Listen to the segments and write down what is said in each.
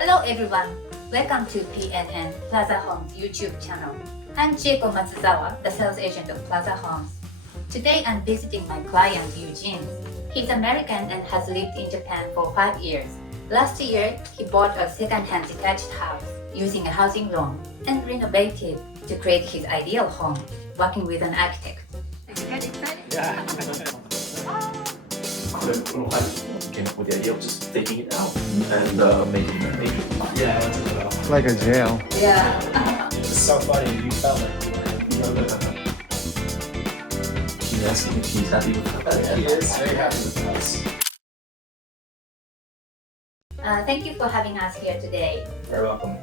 Hello everyone, welcome to PNN PLAZA HOMES YouTube channel. I'm Shimokitazawa, the sales agent of PLAZA HOMES. Today I'm visiting my client Eugene. He's American and has lived in Japan for 5 years. Last year, he bought a second-hand detached house using a housing loan and renovated to create his ideal home, working with an architect. Are you guys excited? Yeah. Came up with the idea of just taking it out and making it major. Yeah, that's it. It's like a jail. Yeah. It's so funny. You felt like Yes, he's happy with that. he is very happy with us. Thank you for having us here today. Very welcome.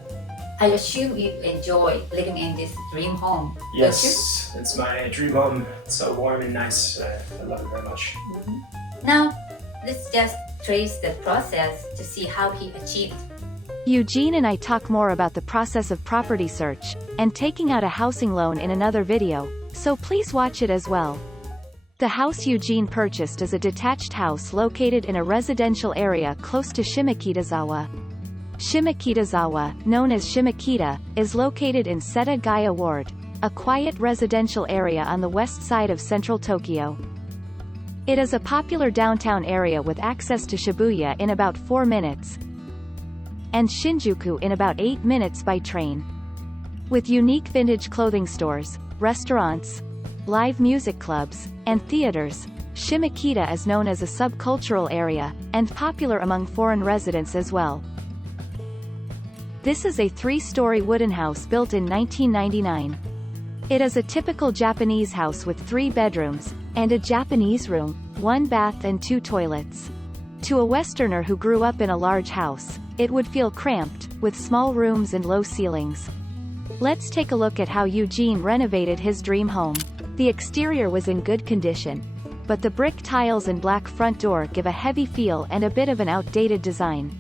I assume you enjoy living in this dream home. Yes, it's my dream home. It's so warm and nice. I love it very much. Now, let's just trace the process to see how he achieved. Eugene and I talk more about the process of property search and taking out a housing loan in another video, so please watch it as well. The house Eugene purchased is a detached house located in a residential area close to Shimokitazawa. Shimokitazawa, known as Shimokita, is located in Setagaya Ward, a quiet residential area on the west side of central Tokyo. It is a popular downtown area with access to Shibuya in about 4 minutes, and Shinjuku in about 8 minutes by train. With unique vintage clothing stores, restaurants, live music clubs, and theaters, Shimokita is known as a subcultural area, and popular among foreign residents as well. This is a 3-story wooden house built in 1999. It is a typical Japanese house with 3 bedrooms, and a Japanese room, 1 bath and 2 toilets. To a Westerner who grew up in a large house, it would feel cramped, with small rooms and low ceilings. Let's take a look at how Eugene renovated his dream home. The exterior was in good condition, but the brick tiles and black front door give a heavy feel and a bit of an outdated design.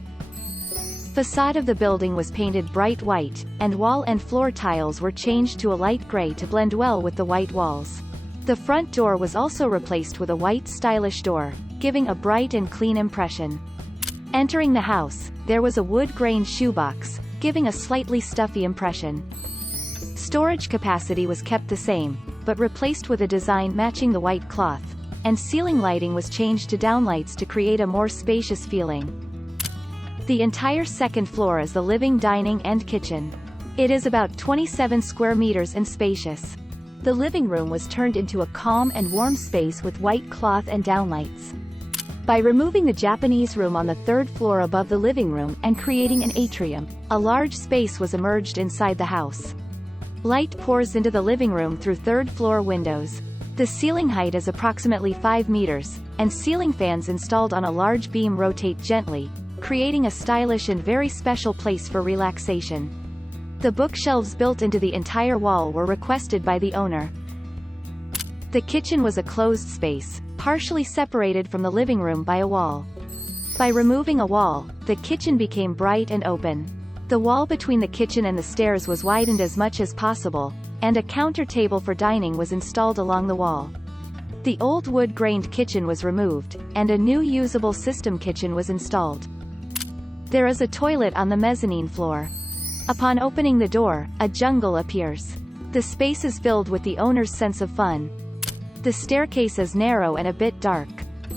Facade of the building was painted bright white, and wall and floor tiles were changed to a light gray to blend well with the white walls. The front door was also replaced with a white stylish door, giving a bright and clean impression. Entering the house, there was a wood grain shoebox, giving a slightly stuffy impression. Storage capacity was kept the same, but replaced with a design matching the white cloth, and ceiling lighting was changed to downlights to create a more spacious feeling. The entire second floor is the living, dining, and kitchen. It is about 27 square meters and spacious. The living room was turned into a calm and warm space with white cloth and downlights. By removing the Japanese room on the 3rd floor above the living room and creating an atrium, a large space was emerged inside the house. Light pours into the living room through 3rd floor windows. The ceiling height is approximately 5 meters, and ceiling fans installed on a large beam rotate gently, creating a stylish and very special place for relaxation. The bookshelves built into the entire wall were requested by the owner. The kitchen was a closed space, partially separated from the living room by a wall. By removing a wall, the kitchen became bright and open. The wall between the kitchen and the stairs was widened as much as possible, and a counter table for dining was installed along the wall. The old wood-grained kitchen was removed, and a new usable system kitchen was installed. There is a toilet on the mezzanine floor. Upon opening the door, a jungle appears. The space is filled with the owner's sense of fun. The staircase is narrow and a bit dark.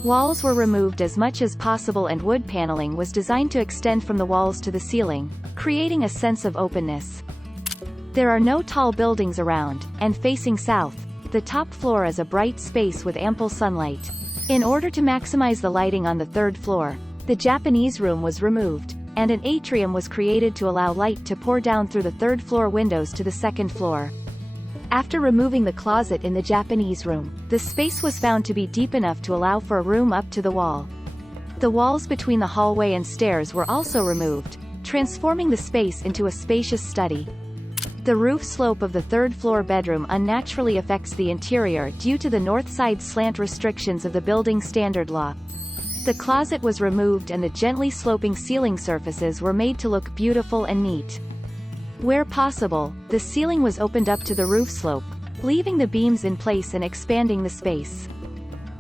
Walls were removed as much as possible and wood paneling was designed to extend from the walls to the ceiling, creating a sense of openness. There are no tall buildings around, and facing south, the top floor is a bright space with ample sunlight. In order to maximize the lighting on the 3rd floor, the Japanese room was removed, and an atrium was created to allow light to pour down through the 3rd floor windows to the 2nd floor. After removing the closet in the Japanese room, the space was found to be deep enough to allow for a room up to the wall. The walls between the hallway and stairs were also removed, transforming the space into a spacious study. The roof slope of the 3rd floor bedroom unnaturally affects the interior due to the north side slant restrictions of the building standard law. The closet was removed and the gently sloping ceiling surfaces were made to look beautiful and neat. Where possible, the ceiling was opened up to the roof slope, leaving the beams in place and expanding the space.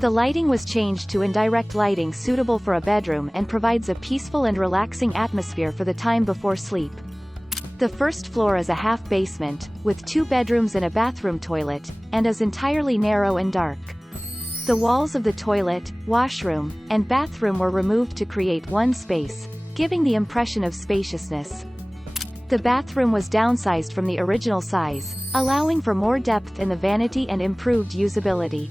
The lighting was changed to indirect lighting suitable for a bedroom and provides a peaceful and relaxing atmosphere for the time before sleep. The first floor is a half basement, with 2 bedrooms and a bathroom toilet, and is entirely narrow and dark. The walls of the toilet, washroom, and bathroom were removed to create one space, giving the impression of spaciousness. The bathroom was downsized from the original size, allowing for more depth in the vanity and improved usability.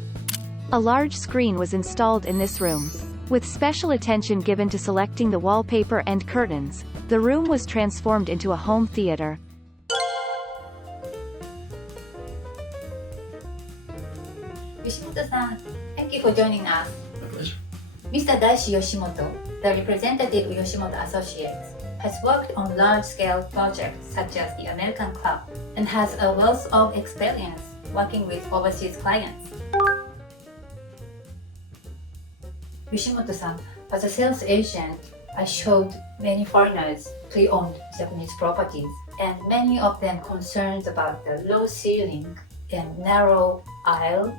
A large screen was installed in this room. With special attention given to selecting the wallpaper and curtains, the room was transformed into a home theater. Yoshimoto-san, thank you for joining us. My pleasure. Mr. Daishi Yoshimoto, the representative Yoshimoto Associates, has worked on large-scale projects such as the American Club and has a wealth of experience working with overseas clients. Yoshimoto-san, as a sales agent, I showed many foreigners pre-owned Japanese properties, and many of them concerned about the low ceiling and narrow aisle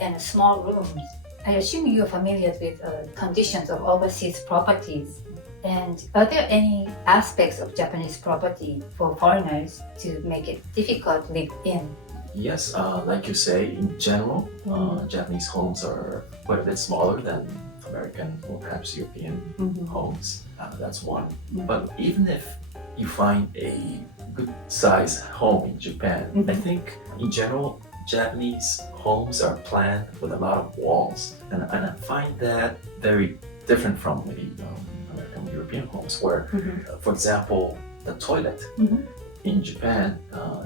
and small rooms. I assume you are familiar with conditions of overseas properties. And are there any aspects of Japanese property for foreigners to make it difficult to live in? Yes, like you say, in general, Japanese homes are quite a bit smaller than American or perhaps European homes. That's one. But even if you find a good size home in Japan, I think in general, Japanese homes are planned with a lot of walls. And I find that very different from maybe American European homes where, for example, the toilet in Japan,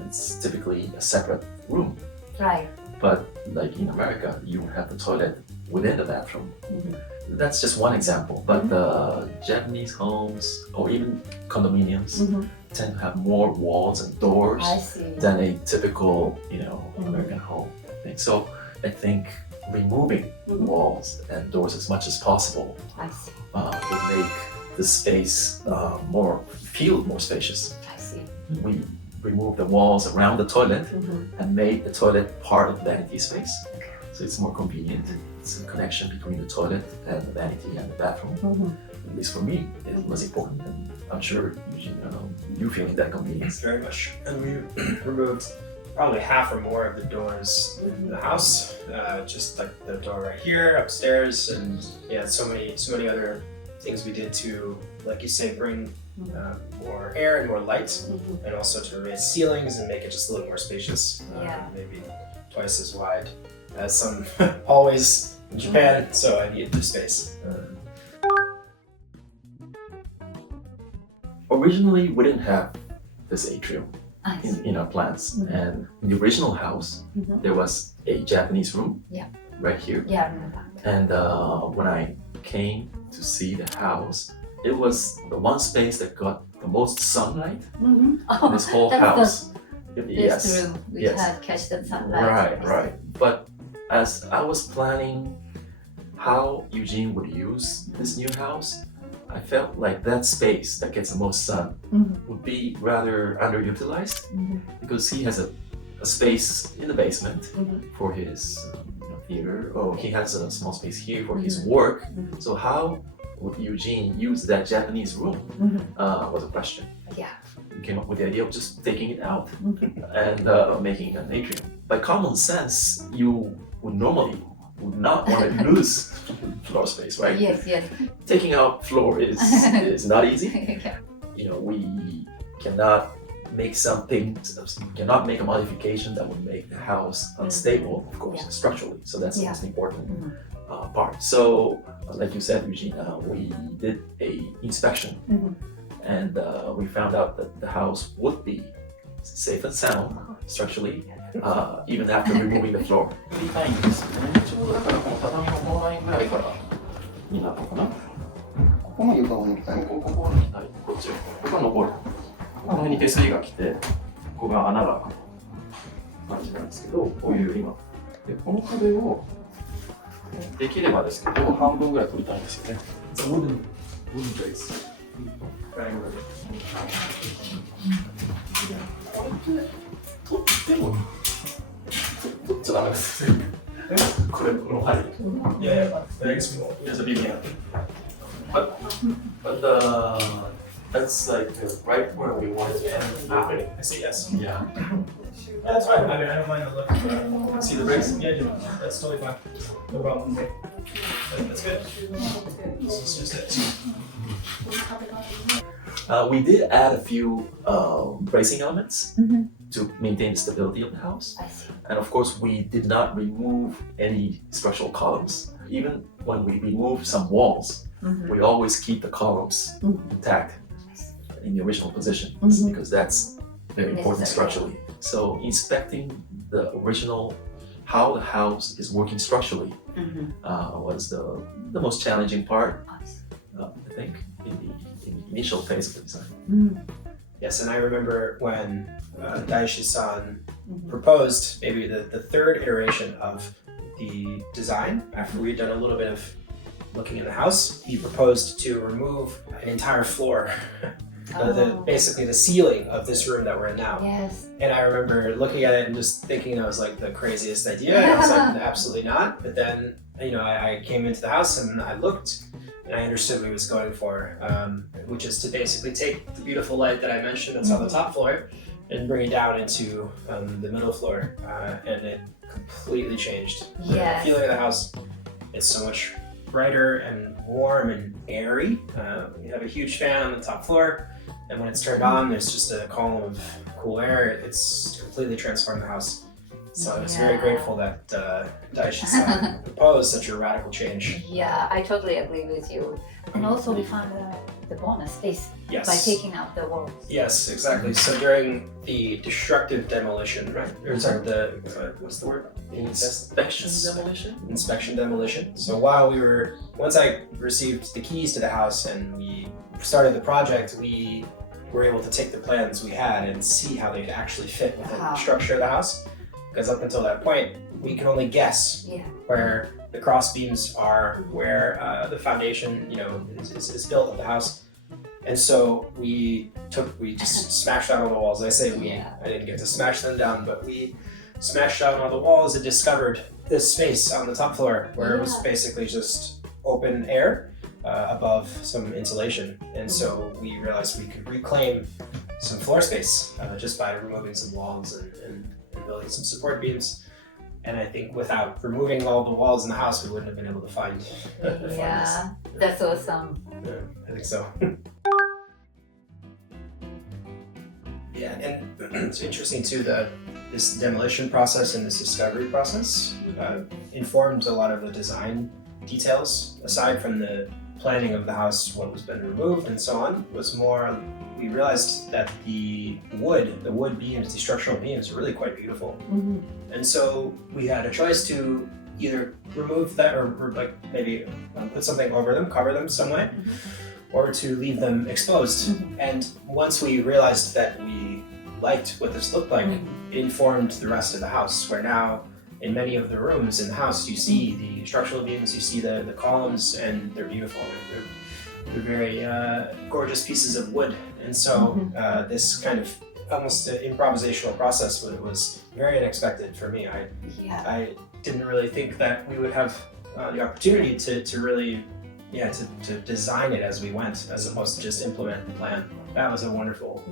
it's typically a separate room. Right. But like in America, you have the toilet within the bathroom. That's just one example. But the Japanese homes or even condominiums tend to have more walls and doors than a typical, American home. So I think removing walls and doors as much as possible will make the space feel more spacious. I see. We remove the walls around the toilet and made the toilet part of the vanity space. So it's more convenient. It's a connection between the toilet and the vanity and the bathroom. At least for me, it was important. And I'm sure Eugene, you feeling that convenience. Very much. And we removed probably half or more of the doors in the house, just like the door right here, upstairs, and so many other things we did to, like you say, bring more air and more light, and also to raise ceilings and make it just a little more spacious, maybe twice as wide as some hallways in Japan, so I needed the space. Originally, we didn't have this atrium in our plans, and in the original house, there was a Japanese room right here. Yeah, I remember. And when I came to see the house, it was the one space that got the most sunlight in this whole house. This room which had catch the sunlight. Right. But as I was planning how Eugene would use this new house, I felt like that space that gets the most sun would be rather underutilized because he has a space in the basement for his theater, or he has a small space here for his work. So how would Eugene use that Japanese room was a question. Yeah. We came up with the idea of just taking it out and making an atrium. By common sense, you would not want to lose floor space, right? Yes. Taking out floor is not easy. We cannot make a modification that would make the house unstable, of course, structurally. So that's the most important part. So, like you said, Eugene, we did a inspection, and we found out that the house would be safe and sound structurally, even after removing the floor. ちょうどだからこの畳のこのラインぐらいからになるのかな。ここの床を抜きたい。ここ抜きたい。こっち。ここが残る。この辺に手すりが来て、ここが穴が感じなんですけど、こういう今。で、この壁をできればですけど、半分ぐらい取りたいんですよね。wooden place. これって取っても取っちゃダメですよね。この針。Yeah, very small. There's a big gap. But that's like right where we want to end. I see, yes. Yeah. Yeah, that's fine. I mean, I don't mind the look. See the bricks? Yeah, dude. That's totally fine. No problem. That's good. This is just it. We did add a few bracing elements to maintain the stability of the house. I see. And of course, we did not remove any structural columns. Even when we remove some walls, we always keep the columns intact in the original position because that's very important Necessary. structurally. So inspecting the original, how the house is working structurally was the most challenging part, I think, in the initial phase of the design. Yes, and I remember when Daishi-san proposed maybe the third iteration of the design, after we had done a little bit of looking in the house, he proposed to remove an entire floor, basically the ceiling of this room that we're in now. Yes. And I remember looking at it and just thinking that was like the craziest idea. And I was like, absolutely not. But then, I came into the house and I looked and I understood what he was going for, which is to basically take the beautiful light that I mentioned that's on the top floor and bring it down into the middle floor. And it completely changed the feeling of the house. It's so much brighter and warm and airy. We have a huge fan on the top floor, and when it's turned on, there's just a column of cool air. It's completely transformed the house. So I was very grateful that Daishi-san proposed such a radical change. Yeah, I totally agree with you. And also we found the bonus space by taking out the walls. Yes, exactly. So during the destructive demolition, right? Or sorry, what's the word? Inspection demolition. So once I received the keys to the house and we started the project, we were able to take the plans we had and see how they actually fit within the structure of the house. Because up until that point, we can only guess where the cross beams are, where the foundation, is built of the house. And so we just smashed out all the walls. I didn't get to smash them down, but we smashed out all the walls and discovered this space on the top floor where it was basically just open air above some insulation. And so we realized we could reclaim some floor space just by removing some walls and building some support beams. And I think without removing all the walls in the house, we wouldn't have been able to find this. That's awesome. Yeah, I think so. Yeah, and it's interesting too that this demolition process and this discovery process informed a lot of the design details. Aside from the planning of the house, what was been removed and so on, was more, we realized that the wood beams, the structural beams are really quite beautiful. And so we had a choice to either remove that or like maybe put something over them, cover them some way, or to leave them exposed. And once we realized that we liked what this looked like, it informed the rest of the house, where now in many of the rooms in the house, you see the structural beams, you see the columns, and they're beautiful. They're very gorgeous pieces of wood. And so this kind of almost improvisational process was very unexpected for me. I didn't really think that we would have the opportunity to really to design it as we went, as opposed to just implement the plan. That was a wonderful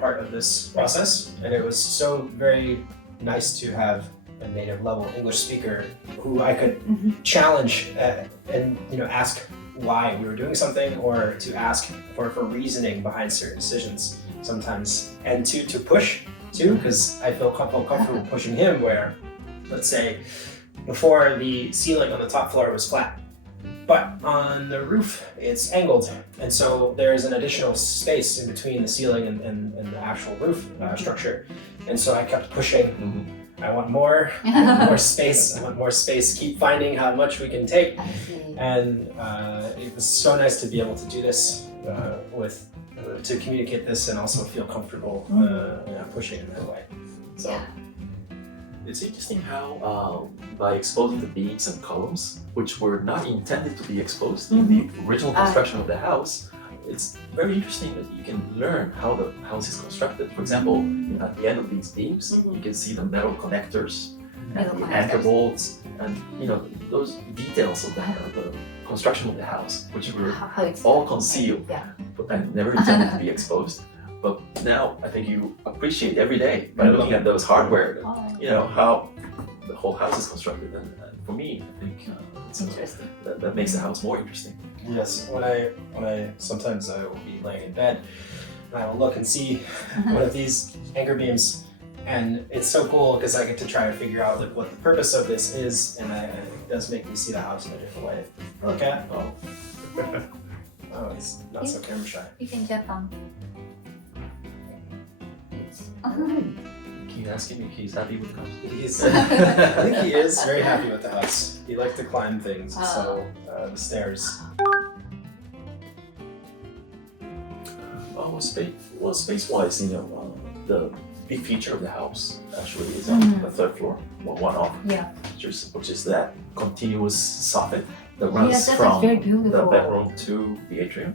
part of this process, and it was so very nice to have a native level English speaker who I could challenge and ask why we were doing something, or to ask for reasoning behind certain decisions sometimes, and to push too, because I feel comfortable pushing him where, let's say, before the ceiling on the top floor was flat, but on the roof it's angled, and so there's an additional space in between the ceiling and the actual roof structure, and so I kept pushing. I want more space. I want more space. Keep finding how much we can take, and it was so nice to be able to do this to communicate this and also feel comfortable pushing in that way. So. It's interesting how by exposing the beams and columns, which were not intended to be exposed in the original construction of the house, it's very interesting that you can learn how the house is constructed. For example, at the end of these beams, you can see the metal connectors and the anchor bolts, and those details of the construction of the house, which were How it's all done. concealed, Yeah. but I never intended to be exposed. But now I think you appreciate every day by looking at those hardware, how the whole house is constructed. And for me, I think Interesting. that makes the house more interesting. Yes, when I sometimes I will be laying in bed and I will look and see one of these anchor beams, and it's so cool because I get to try and figure out like what the purpose of this is, and it does make me see the house in a different way. Look at oh, he's not so camera shy. You can jump on. Keep asking me if he's happy with the house. I think he is very happy with the house. He likes to climb things, so the stairs. Space-wise, the big feature of the house actually is on the third floor, one off, Yeah. which is that continuous soffit that runs That's from very the beautiful. bedroom to the atrium.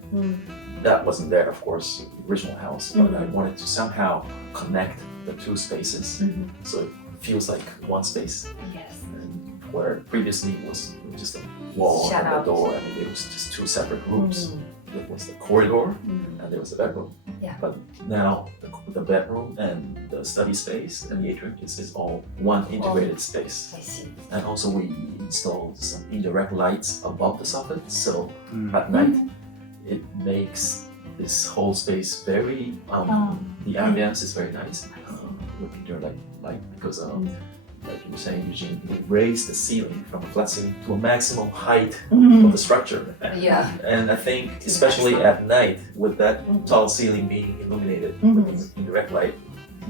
That wasn't there, of course, in the original house, but I wanted to somehow connect the two spaces so it feels like one space. Yes. And where previously it was just a wall Shut and a out. door, and it was just two separate rooms. There was the corridor and there was the bedroom. Yeah. But now the bedroom and the study space and the atrium is all one integrated space. I see. And also we installed some indirect lights above the soffit, so at night it makes this whole space very the ambience is very nice with indirect light because like you were saying, Eugene, we raised the ceiling from a flat ceiling to a maximum height of the structure. Yeah. And I think, especially at night, with that tall ceiling being illuminated with indirect light,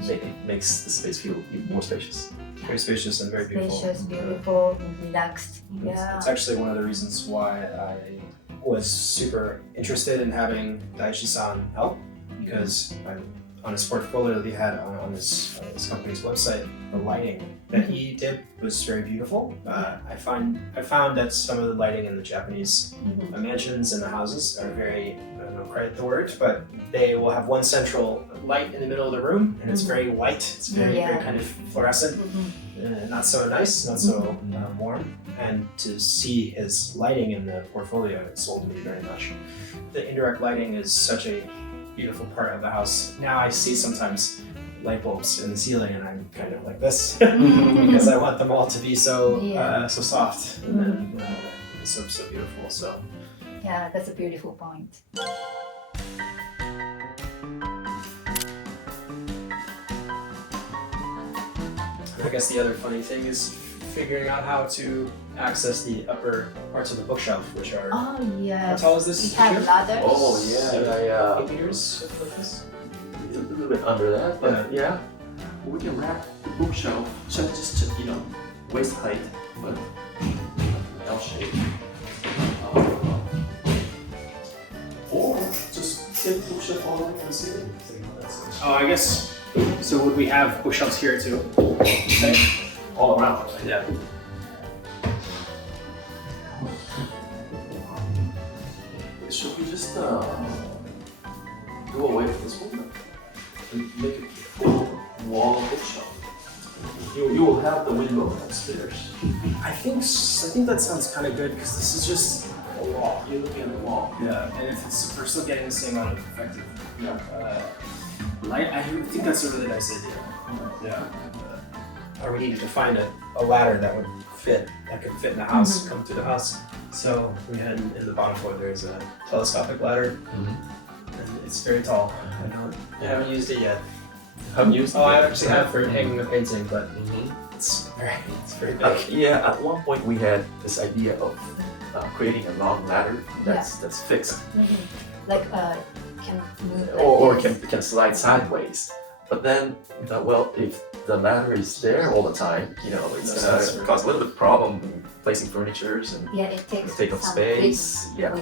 it makes the space feel even more spacious. Very spacious and very beautiful. Spacious, beautiful, relaxed. Yeah. It's actually one of the reasons why I was super interested in having Daiichi-san help, because on his portfolio that he had on his company's website, the lighting that he did was very beautiful. I found that some of the lighting in the Japanese mansions and the houses are very, I don't know quite the word, but they will have one central light in the middle of the room, and it's very white. It's very kind of fluorescent, not so nice, not so warm. And to see his lighting in the portfolio, it sold me very much. The indirect lighting is such a beautiful part of the house. Now I see sometimes light bulbs in the ceiling, and I'm kind of like this because I want them all to be so so soft and so beautiful. So Yeah, that's a beautiful point. I guess the other funny thing is figuring out how to access the upper parts of the bookshelf, which are Oh yeah. how tall is this? We have here? ladders. Oh yeah, 8 meters like this. a little bit under that, but yeah, we can rack the bookshelf just waist height, but L shape. Or just take the bookshelf all the way to the ceiling. Oh, I guess. So would we have bookshelves here too? Okay. All around. Yeah. Should we just do away with this one and make it full wall bookshelf? You will have the window upstairs. I think that sounds kind of good because this is just a wall. You're looking at the wall. Yeah, and if we're still getting the same amount of effective light, I think that's a really nice idea. Yeah. Or we needed to find a ladder that would fit, that could fit in the house, come through the house. So we had in the bottom floor there's a telescopic ladder, and it's very tall. I haven't used it yet. Haven't used it Oh, I yet. actually have for hanging the painting, but it's very big. Yeah, at one point we had this idea of creating a long ladder that's fixed, Like can move. Like or this. can slide sideways. But then we thought, well, if the ladder is there all the time, it's gonna cause a little bit of problem placing furnitures and Yeah, it takes take up some space. width, Yeah.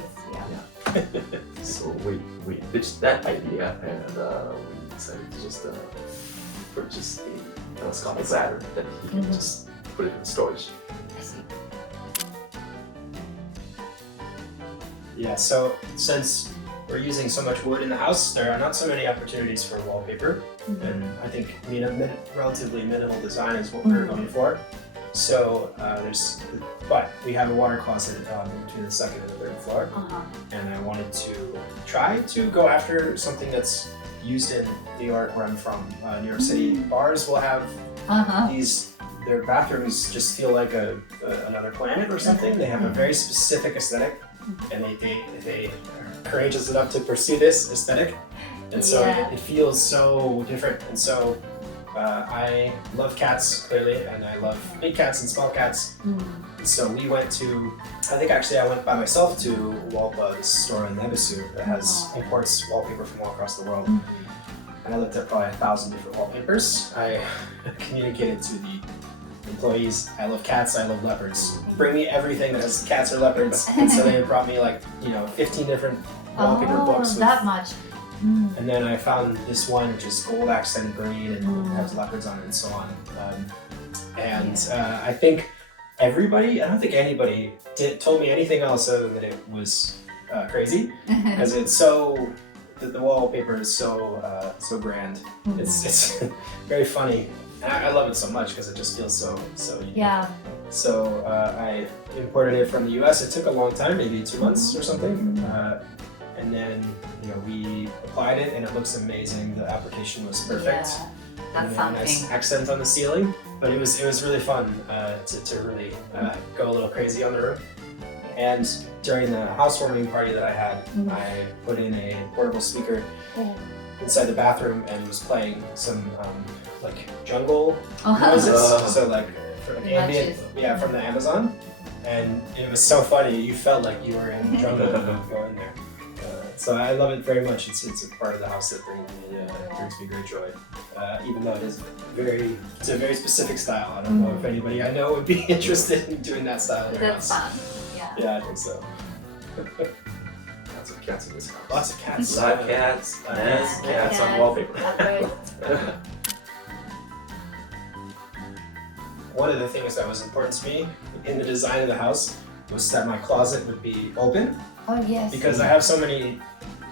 width, So we ditched that idea and we decided to just purchase a telescopic ladder that he can just put it in storage. I see. Yeah, so since we're using so much wood in the house, there are not so many opportunities for wallpaper, and I think relatively minimal design is what we're going for. So but we have a water closet between the second and the third floor, and I wanted to try to go after something that's used in New York, where I'm from. New York City bars will have their bathrooms just feel like another planet or something. They have a very specific aesthetic, and they are courageous enough to pursue this aesthetic, and so it feels so different. And so I love cats, clearly, and I love big cats and small cats. And so we went to, I went by myself to Walpa, this store in Nebisu that imports wallpaper from all across the world. And I looked at probably 1,000 different wallpapers. I communicated to the employees, I love cats, I love leopards. Bring me everything that has cats or leopards. And so they brought me 15 different wallpaper books. That much. And then I found this one, which is gold accent green and has leopards on it and so on. I think I don't think anybody told me anything else other than that it was crazy, because it's the wallpaper is so grand. It's very funny. I love it so much because it just feels so unique. Yeah. So I imported it from the US. It took a long time, maybe 2 months or something. And then we applied it, and it looks amazing. The application was perfect. Yeah, that's a nice accent on the ceiling. But it was really fun to really go a little crazy on the room. And during the housewarming party that I had, I put in a portable speaker inside the bathroom and was playing some jungle noises. So ambient, from the Amazon. And it was so funny. You felt like you were in the jungle going there. So I love it very much. It's a part of the house that brings me great joy. Even though it's a very specific style. I don't know if anybody I know would be interested in doing that style in their house. That's fun. Yeah, I think so. Lots of cats in this house. Lots of cats. Live cats and cats on wallpaper. One of the things that was important to me in the design of the house was that my closet would be open. Oh yes. Because I have so many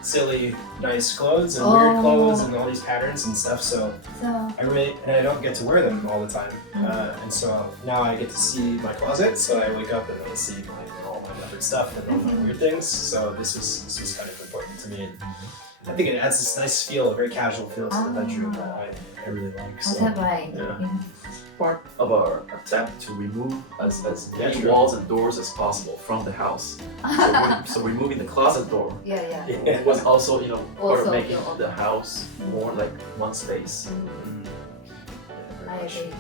silly, nice clothes and weird clothes and all these patterns and stuff. So I don't get to wear them all the time. And so now I get to see my closet. So I wake up and I see all my leopard stuff and all my weird things. So this was kind of important to me. And I think it adds this nice feel, a very casual feel to the bedroom that I really like. So, Part of our attempt to remove as many walls and doors as possible from the house. So removing the closet door. It was also part of making the house more like one space. I agree.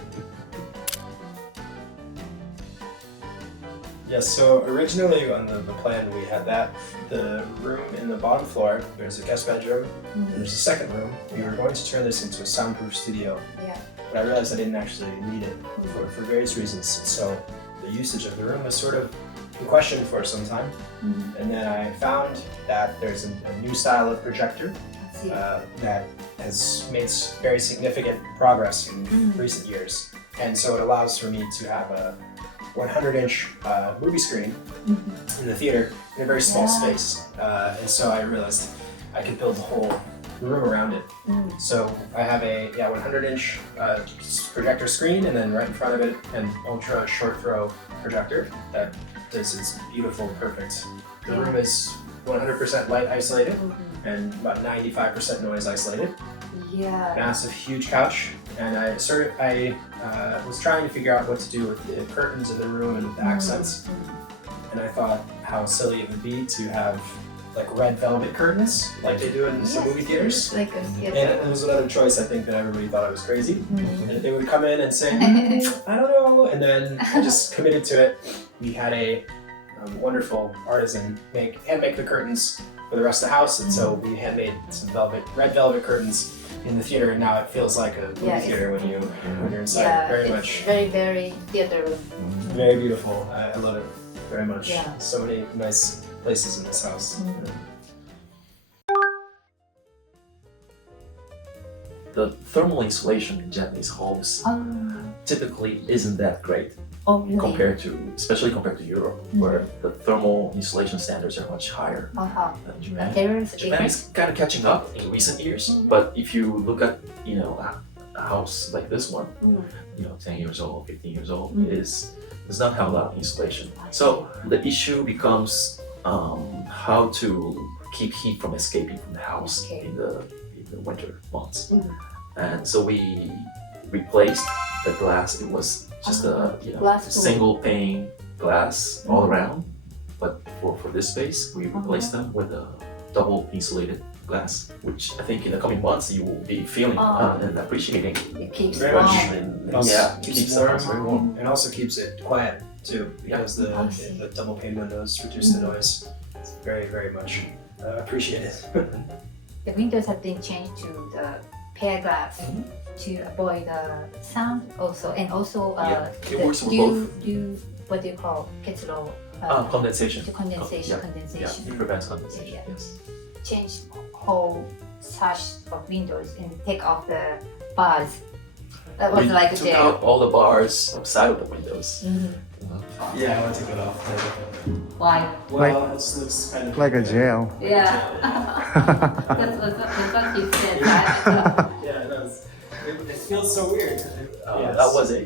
Yeah, so originally on the plan we had the room in the bottom floor, there's a guest bedroom, there's a second room. We were going to turn this into a soundproof studio. But I realized I didn't actually need it for various reasons. So the usage of the room was sort of in question for some time. And then I found that there's a new style of projector that has made very significant progress in recent years. And so it allows for me to have a 100-inch movie screen in the theater in a very small space. And so I realized I could build the whole room around it. So I have a 100-inch projector screen, and then right in front of it an ultra short throw projector that does its beautiful, perfect. The room is 100% light isolated and about 95% noise isolated. Massive, huge couch, and I was trying to figure out what to do with the curtains in the room and the accents. And I thought how silly it would be to have red velvet curtains like they do in some movie theaters. And it was another choice, I think, that everybody thought I was crazy. And they would come in and say, I don't know, and then I just committed to it. We had a wonderful artisan hand make the curtains for the rest of the house, and so we handmade some red velvet curtains in the theater, and now it feels like a movie theater when you're inside. Very much. Very theater room. Very beautiful. I love it very much. So many nice places in this house. The thermal insulation in Japanese homes typically isn't that great especially compared to Europe, where the thermal insulation standards are much higher than Japan. Japan is kind of catching up in recent years, but if you look at a house like this one, Mm. 10 years old, 15 years old, does not have a lot of insulation. So the issue becomes how to keep heat from escaping from the house Okay. in the winter months. Mhm. And so we replaced the glass. It was just a Glass door. single pane glass all around. But for this space, we replaced them with a double insulated glass, which I think in the coming months you will be feeling and appreciating. It keeps Very warm. much. And, Also keeps the house very warm. and also keeps it quiet too, because I see. the double pane windows reduce the noise. It's very, very much appreciated. The windows have been changed to the pear glass to avoid the sound also, and also it works for both. What do you call ketsulo? Condensation. The condensation. Yeah, Condensation. it prevents condensation. Yeah. Yes. Change whole sash of windows and take off the bars. That was We like a took jail. out all the bars outside of the windows. Yeah, I want to take it off. Why? Well, it looks kind of Like a jail. Yeah. That's what he said. Right? Yeah, it does. It feels so weird. Yes. That was a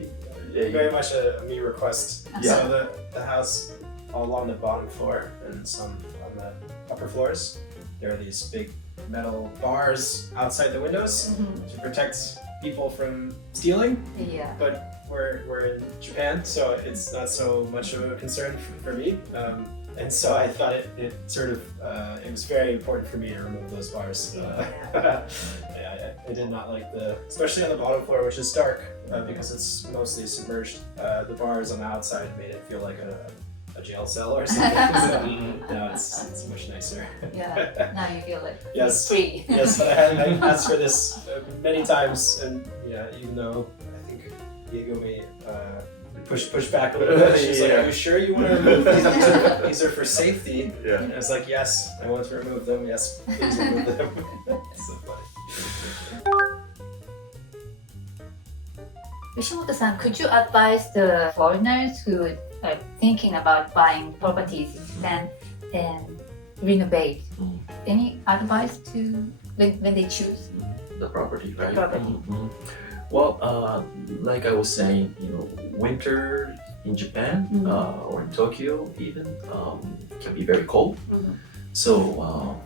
Very much a me request. Yeah. So the house all along the bottom floor and some on the upper floors, there are these big metal bars outside the windows to protect people from stealing. Yeah. But we're in Japan, so it's not so much of a concern for me. And so I thought it sort of it was very important for me to remove those bars. I did not like especially on the bottom floor, which is dark because it's mostly submerged. The bars on the outside made it feel like a jail cell or something. So now it's much nicer. Yeah. Now you feel like Yes. it's free. Yes, but I asked for this many times, and even though I think Diego may push back a little bit. She's like, "Are you sure you want to remove these? These are for safety." Yeah. And I was like, "Yes, I want to remove them. Yes, please remove them." So funny. Yoshimoto-san, could you advise the foreigners who are thinking about buying properties in Japan and renovate? Any advice to when they choose? The property, right? Property. Mhm. Well, like I was saying, winter in Japan or in Tokyo even can be very cold. So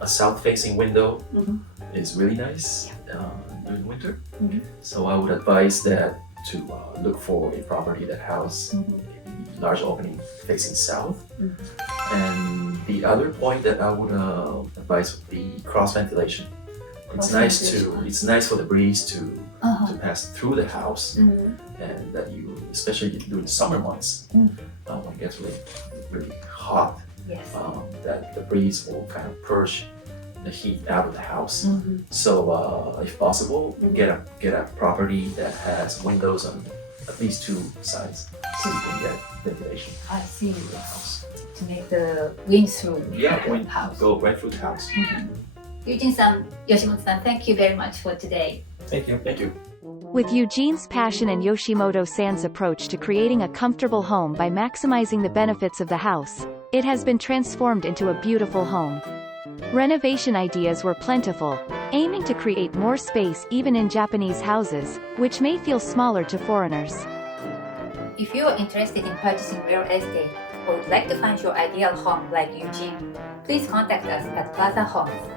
a south-facing window is really nice during winter. So I would advise that to look for a property that has a large opening facing south. And the other point that I would advise would be cross ventilation. It's nice for the breeze to pass through the house, and that especially during the summer months when it gets really hot, Yes. that the breeze will kind of purge the heat out of the house. So if possible, get a property that has windows on at least two sides, so you can get ventilation I see. through the house. To make the wind through the house. Go right through the house. Eugene-san, Yoshimoto-san, thank you very much for today. Thank you. Thank you. With Eugene's passion and Yoshimoto-san's approach to creating a comfortable home by maximizing the benefits of the house, it has been transformed into a beautiful home. Renovation ideas were plentiful, aiming to create more space even in Japanese houses, which may feel smaller to foreigners. If you are interested in purchasing real estate or would like to find your ideal home like Eugene, please contact us at PLAZA HOMES.